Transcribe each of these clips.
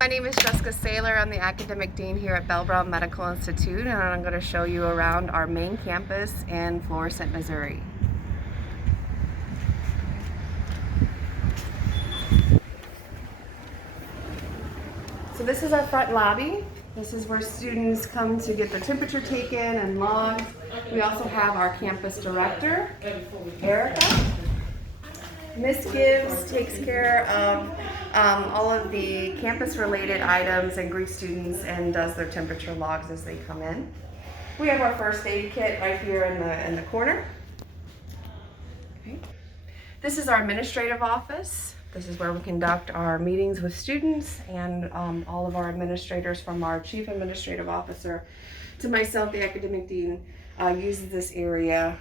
My name is Jessica Saylor. I'm the Academic Dean here at Bell Brown Medical Institute, and I'm going to show you around our main campus in Florissant, Missouri. So this is our front lobby. This is where students come to get their temperature taken and logged. We also have our campus director, Erica. Miss Gibbs takes care of all of the campus-related items and greets students and does their temperature logs as they come in. We have our first aid kit right here in the corner. Okay. This is our administrative office. This is where we conduct our meetings with students, and all of our administrators, from our chief administrative officer to myself, the academic dean, uses this area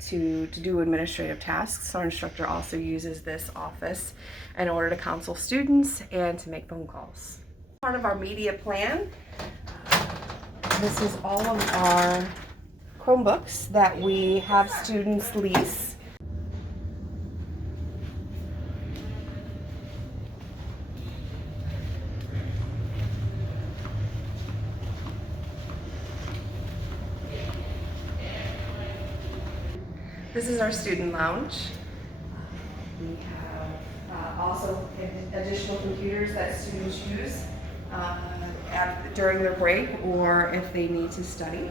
to do administrative tasks. Our instructor also uses this office in order to counsel students and to make phone calls. Part of our media plan, this is all of our Chromebooks that we have students lease. This is our student lounge. We have also additional computers that students use during their break or if they need to study.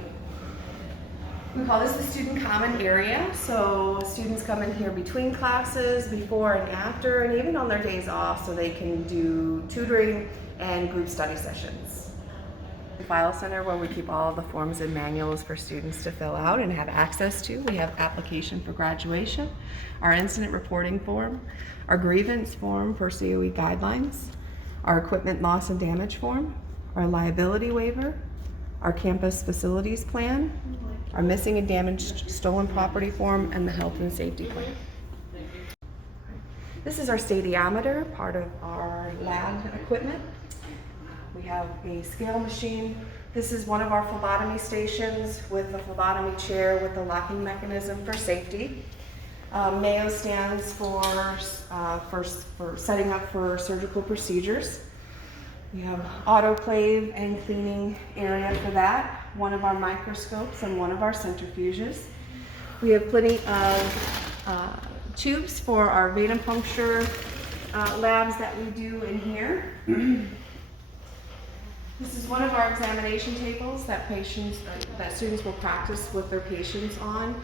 We call this the student common area. So students come in here between classes, before and after, and even on their days off, so they can do tutoring and group study sessions. The file center, where we keep all of the forms and manuals for students to fill out and have access to. We have application for graduation, our incident reporting form, our grievance form for COE guidelines, our equipment loss and damage form, our liability waiver, our campus facilities plan, our missing and damaged stolen property form, and the health and safety plan. This is our stadiometer, part of our lab equipment. We have a scale machine. This is one of our phlebotomy stations with a phlebotomy chair with a locking mechanism for safety. Mayo stands for setting up for surgical procedures. We have autoclave and cleaning area for that, one of our microscopes and one of our centrifuges. We have plenty of tubes for our venipuncture labs that we do in here. This is one of our examination tables that students will practice with their patients on,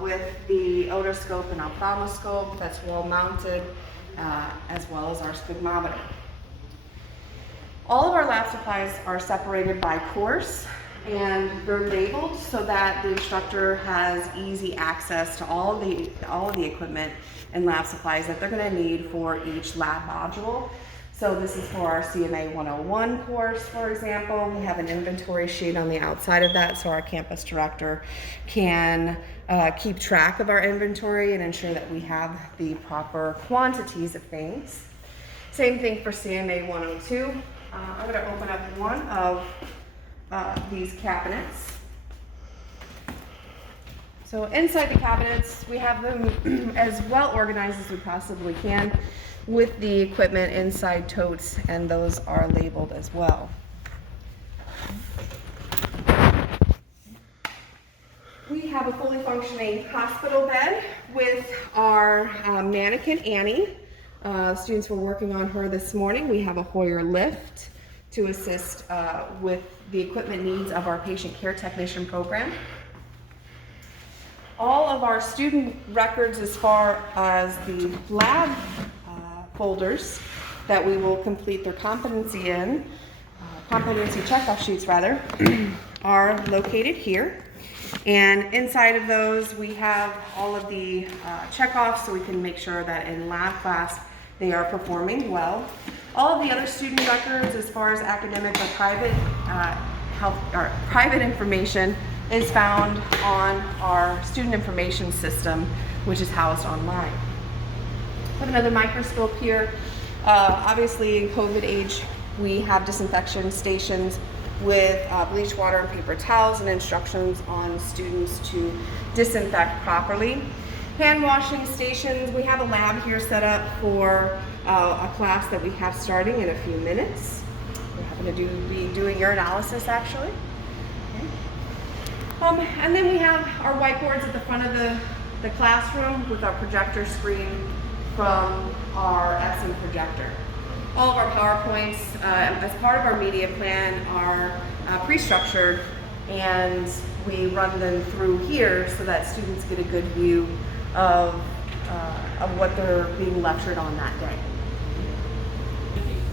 with the otoscope and ophthalmoscope that's wall mounted, as well as our sphygmometer. All of our lab supplies are separated by course, and they're labeled so that the instructor has easy access to all of the equipment and lab supplies that they're going to need for each lab module. So this is for our CMA 101 course, for example. We have an inventory sheet on the outside of that, so our campus director can keep track of our inventory and ensure that we have the proper quantities of things. Same thing for CMA 102. I'm going to open up one of these cabinets. So inside the cabinets, we have them as well organized as we possibly can, with the equipment inside totes, and those are labeled as well. We have a fully functioning hospital bed with our mannequin Annie. Students were working on her this morning. We have a Hoyer lift to assist with the equipment needs of our patient care technician program. All of our student records, as far as the lab folders that we will complete their competency checkoff sheets rather, are located here. And inside of those we have all of the checkoffs, so we can make sure that in lab class they are performing well. All of the other student records, as far as academic or private private information, is found on our student information system, which is housed online. I have another microscope here. Obviously, in COVID age, we have disinfection stations with bleach water and paper towels, and instructions on students to disinfect properly. Hand washing stations. We have a lab here set up for a class that we have starting in a few minutes. We're having to be doing urinalysis actually. Okay. And then we have our whiteboards at the front of the classroom with our projector screen from our Epson projector. All of our PowerPoints as part of our media plan are pre-structured, and we run them through here so that students get a good view of what they're being lectured on that day.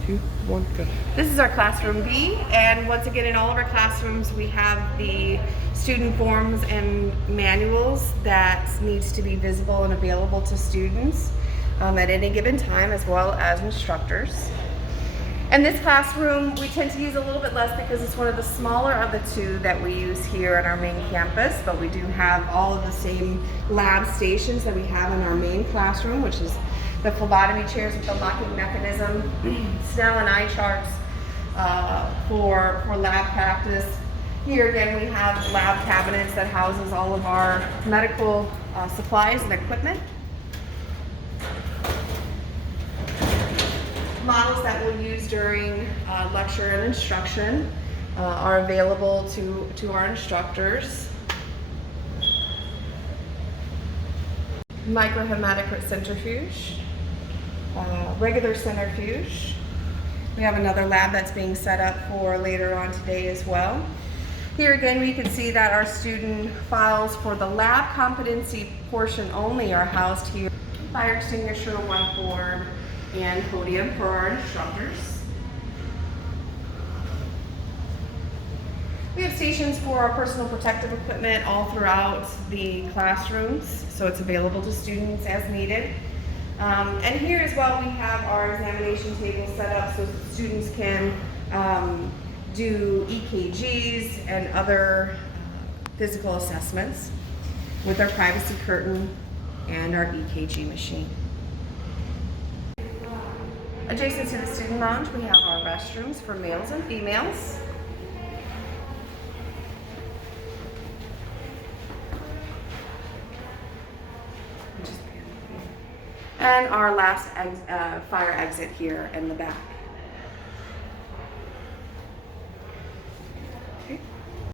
2, 1, go. This is our classroom B, and once again in all of our classrooms we have the student forms and manuals that needs to be visible and available to students at any given time, as well as instructors. In this classroom, we tend to use a little bit less because it's one of the smaller of the two that we use here at our main campus, but we do have all of the same lab stations that we have in our main classroom, which is the phlebotomy chairs with the locking mechanism, Snell and eye charts for lab practice. Here again, we have lab cabinets that houses all of our medical supplies and equipment. Models that we'll use during lecture and instruction are available to our instructors. Microhematocrit centrifuge, regular centrifuge. We have another lab that's being set up for later on today as well. Here again, we can see that our student files for the lab competency portion only are housed here. Fire extinguisher, whiteboard, and podium for our instructors. We have stations for our personal protective equipment all throughout the classrooms, so it's available to students as needed. And here as well we have our examination table set up so that students can do EKGs and other physical assessments with our privacy curtain and our EKG machine. Adjacent to the student lounge, we have our restrooms for males and females. And our last fire exit here in the back.